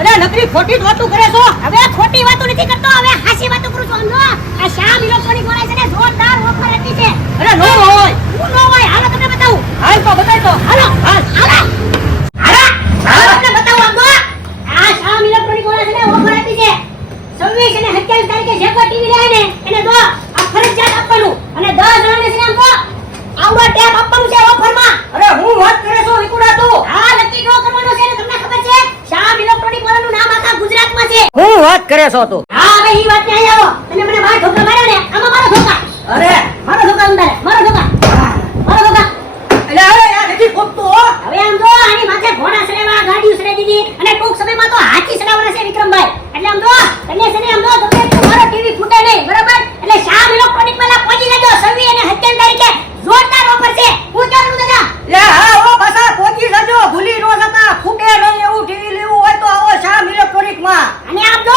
અરે નકરી ખોટી જ વાતો કરે છો. હવે ખોટી વાતો નથી કરતો, હવે હાસી વાતો કરું છું. સમજો આ શ્યામ ઇલેક્ટ્રોનિક વાળા છે ને જોરદાર ઓફર આપી છે. અરે નો હોય, હું નો હોય. હાલો તમને બતાવું. હાલ તો બતાય તો. હાલો હાલો હાલો તમને બતાવું. આમ જો આ શ્યામ ઇલેક્ટ્રોનિક વાળા છે ને ઓફર આપી છે. 26 અને 27 તારીખે જે કોઈ ટીવી લે ને એને જો આ ફરજિયાત આપવાનું અને 10 જણાને છે ને આમ જો આવડો ટેપ આપવાનું છે ઓફરમાં. અરે હું વાત કરે છો વિકુડા તું? હા લકી ડ્રો કરવાનો છે ને તમને ખબર છે શ્યામ ઇલેક્ટ્રોનિક વાળાનું નામ આખા ગુજરાતમાં છે. હું વાત કરે છો તું? હા હવે ઈ વાત ને અહીં આવો. તમે મને બાર ઠોકા માર્યો ને આમાં મારો ઠોકા. અરે મારો ઠોકા અંદારે મારો ઠોકા એટલે હવે યાર નથી ફોટતો. હવે આમ જો આની માથે ઘોડા સડેવા ગાડીઓ સડે દીધી અને ટૂંક સમયમાં તો હાથી સડાવવાના છે વિક્રમભાઈ. એટલે આમ જો તમે છે ને આમ જો તમને તમારો ટીવી ફૂટે નહીં બરાબર. એટલે શ્યામ ઇલેક્ટ્રોનિક વાળા પહોંચી જજો 26 અને 27 તારીખે જોરદાર ઓફર છે. હું ચાલું દાદા લે હા ઓ પાછા પહોંચી જજો, ભૂલી ન જતા. ફૂટે નહીં એવું ટીવી લેવું હોય તો આવો શ્યામ ઇલેક્ટ્રોનિક માં. અને આમ જો